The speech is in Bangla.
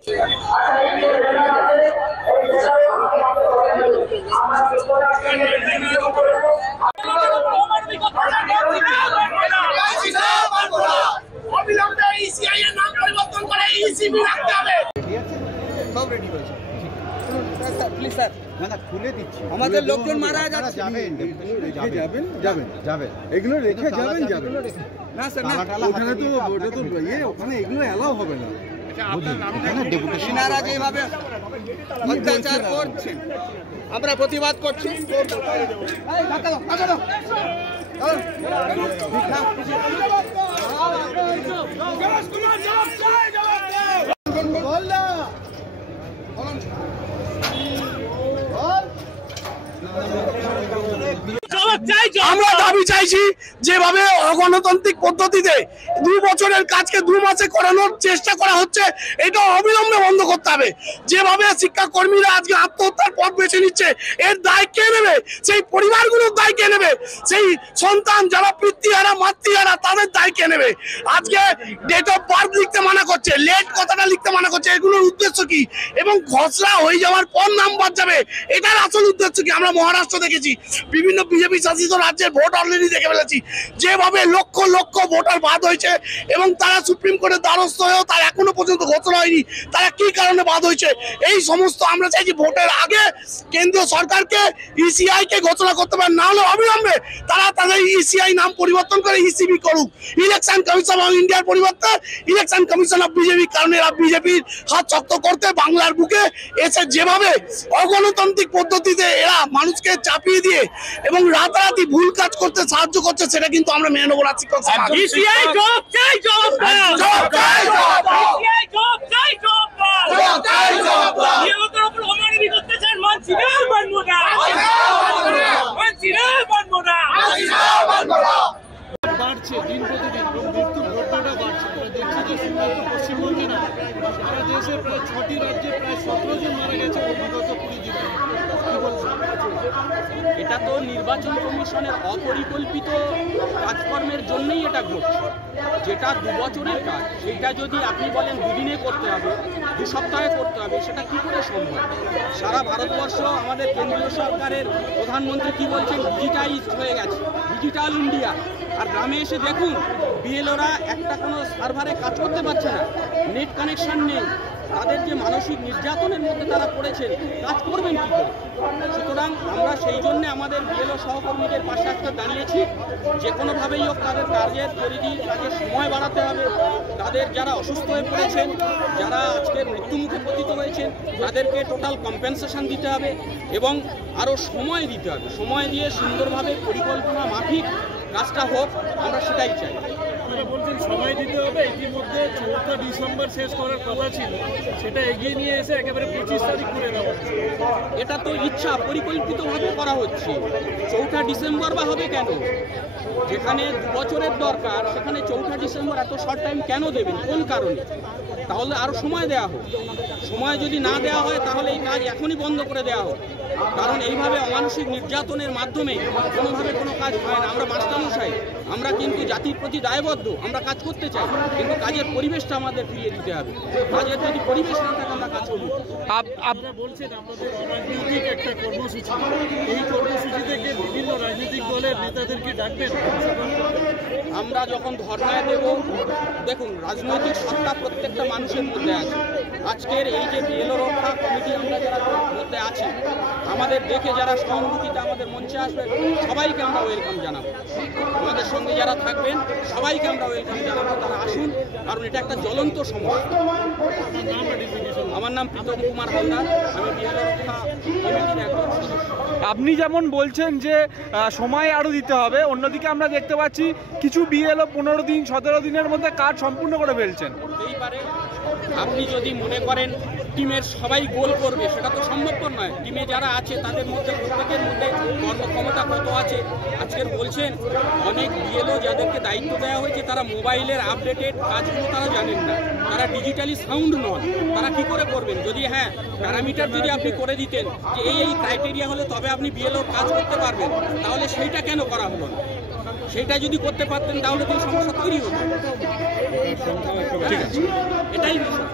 প্লিজ স্যার, না খুলে দিচ্ছি, আমাদের লোকজন মারা যাচ্ছে। যাবেন যাবেন যাবেন, এগুলো রেখে যাবেন যাবেন না স্যার, না ওখানে তো ওটা তো ওখানে এগুলো অ্যালাউ হবে না। এনারা যেভাবে অত্যাচার করছেন আমরা প্রতিবাদ করছি। আমরা দাবি চাইছি যেভাবে অগণতান্ত্রিক পদ্ধতিতে 2 বছরের কাজকে 2 মাসে করানোর চেষ্টা করা হচ্ছে, এটা অবিলম্বে বন্ধ করতে হবে। যেভাবে শিক্ষাকর্মীরা আজকে আত্মহত্যার পথ বেছে নিচ্ছে, এর দায় কে নেবে? সেই পরিবারগুলোর দায় কে নেবে? সেই সন্তান যারা পিতৃহারা মাতৃহারা তাদের দায় কে নেবে? আজকে ডেট অফ বার্থ লিখতে মানা করছে, লেট কথাটা লিখতে মানা করছে, এগুলোর উদ্দেশ্য কি? এবং খসড়া হয়ে যাওয়ার পর নাম বাদ যাবে, এটার আসল উদ্দেশ্য কি? আমরা মহারাষ্ট্র দেখেছি, বিভিন্ন বিজেপি শাসিত রাজ্যের ভোট অলরেডি দেখে ফেলেছি, যেভাবে লক্ষ লক্ষ ভোটার বাদ হয়েছে এবং তারা সুপ্রিম কোর্টের দ্বারস্থ হয়েও তার এখনো পর্যন্ত ঘোষণা হয়নি তারা কি কারণে বাদ হয়েছে। এই সমস্ত আমরা চাইছি ভোটের আগে কেন্দ্রীয় সরকারকে ইসিআই কে ঘোষণা করতে পারে, না হলে অবিলম্বে তারা তাদের ইসিআই নাম পরিবর্তন করে ইসিবি করুক, ইলেকশন কমিশন অফ ইন্ডিয়ার পরিবর্তে ইলেকশন কমিশন অফ বিজেপি। কারণ এরা বিজেপির হাত শক্ত করতে বাংলার বুকে এসে যেভাবে অগণতান্ত্রিক পদ্ধতিতে এরা মানুষকে চাপিয়ে দিয়ে এবং রাতারাতি ভুল কাজ করতে সাহায্য করছে, সেটা কিন্তু আমরা মেনে নেবো না। শিক্ষক সমাজ ইসিআই জবাব চাই, জবাব দাও, জবাব চাই, জবাব দাও, ইসিআই জবাব চাই, জবাব দাও, জবাব চাই, জবাব দাও। নিয়মতার উপর অমানবি অত্যাচার মানছি না, মানবো না, মানছি না, মানবো না, মানছি না, মানবো না। বাড়ছে দিন প্রতিদিন, মৃত্যুর ঘটনাটা বাড়ছে। আমরা দেখছি যে শুধুমাত্র পশ্চিমবঙ্গে না, সারা দেশে প্রায় 6টি রাজ্যে প্রায় 17 জন মারা গেছে বিগত 20 দিনে। কি বলছেন? এটা তো নির্বাচন কমিশনের অপরিকল্পিত কাজকর্মের জন্যই এটা ঘটছে। যেটা 2 বছরের কাজ, সেটা যদি আপনি বলেন 2 দিনে করতে হবে, 2 সপ্তাহে করতে হবে, সেটা কি করে সম্ভব? সারা ভারতবর্ষ আমাদের কেন্দ্রীয় সরকারের প্রধানমন্ত্রী কি বলছেন, ডিজিটাইজ হয়ে গেছে, ডিজিটাল ইন্ডিয়া। আর গ্রামে এসে দেখুন বিএলওরা একটা কোনো সার্ভারে কাজ করতে পারছে না, নেট কানেকশন নেই, তাদের যে মানসিক নির্যাতনের মধ্যে তারা পড়েছেন, কাজ করবেন কী করে? সুতরাং আমরা সেই জন্যে আমাদের বিএলও সহকর্মীদের পাশে আজকে দাঁড়িয়েছি। যে কোনোভাবেই হোক তাদের কাজের পরিধি, কাজের সময় বাড়াতে হবে। তাদের যারা অসুস্থ হয়ে পড়েছেন, যারা আজকে মৃত্যুমুখে পতিত হয়েছেন, তাদেরকে টোটাল কম্পেনসেশন দিতে হবে এবং আরও সময় দিতে হবে। সময় দিয়ে সুন্দরভাবে পরিকল্পনা মাফিক কাজটা হোক, আমরা সেটাই চাই। বলছেন সময় দিতে হবে, ইতিমধ্যে 4 ডিসেম্বর শেষ করার কথা ছিল, সেটা এগিয়ে নিয়ে এসে একেবারে 25 তারিখ করে দেওয়া হচ্ছে। এটা তো ইচ্ছা পরিকল্পিতভাবে করা হচ্ছে। 4 ডিসেম্বর বা হবে কেন? যেখানে 2 বছরের দরকার সেখানে 4 ডিসেম্বর এত শর্ট টাইম কেন দেবেন? কোন কারণে? তাহলে আরও সময় দেওয়া হোক। সময় যদি না দেওয়া হয় তাহলে এই কাজ এখনই বন্ধ করে দেওয়া হোক। কারণ এইভাবে অমানসিক নির্যাতনের মাধ্যমে কোনোভাবে কোনো কাজ হয় না। আমরা মাস্টারমশাই, আমরা কিন্তু জাতির প্রতি দায়বদ্ধ, আমরা কাজ করতে চাই, কিন্তু কাজের পরিবেশটা আমাদের ফিরিয়ে দিতে হবে। কাজের যদি পরিবেশ না থাকে আমরা কাজ করব। আপনারা বলছেন আপনাদের অরাজনৈতিক একটা কর্মসূচি, এই কর্মসূচি থেকে বিভিন্ন রাজনৈতিক দলের নেতাদেরকে ডাকবেন? আমরা যখন ধর্নায় দেব, দেখুন রাজনৈতিক সত্তা প্রত্যেকটা মানুষের মধ্যে আছে। আজকের এই যে বিএলও রক্ষা কমিটি আমরা যারা মধ্যে আছি, আমাদের দেখে যারা সহানুভূতিতে আমাদের মঞ্চে আসবে সবাইকে আমরা ওয়েলকাম জানাবো। আমাদের সঙ্গে যারা থাকবেন সবাইকে আমরা ওয়েলকাম জানাবো, তারা আসুন, কারণ এটা একটা জ্বলন্ত সমস্যা। আমার নাম প্রীতম কুমার হালদার, আমি বিএলও রক্ষা কমিটির একজন সদস্য। আপনি যেমন বলছেন যে সময় আরও দিতে হবে, অন্যদিকে আমরা দেখতে পাচ্ছি কিছু বিএলও 15 দিন 17 দিনের মধ্যে কাজ সম্পূর্ণ করে ফেলছেন। হতেই পারে, আপনি যদি মনে করেন টিমের সবাই গোল করবে, সেটা তো সম্ভবপর নয়। টিমে যারা আছে তাদের মধ্যে প্রত্যেকের মধ্যে কর্মক্ষমতা কত আছে। আজকের বলছেন অনেক বিএলও যাদেরকে দায়িত্ব দেওয়া হয়েছে তারা মোবাইলের আপডেটেড কাজগুলো তারা জানেন না, তারা ডিজিটালি সাউন্ড নন, তারা কি করে করবেন? যদি প্যারামিটার যদি আপনি করে দিতেন যে এই ক্রাইটেরিয়া হলে তবে আপনি বিএলওর কাজ করতে পারবেন, তাহলে সেইটা কেন করা হলো না? সেটা যদি করতে পারতেন তাহলে তো সমস্যা তৈরি হতো। এটাই বিষয়।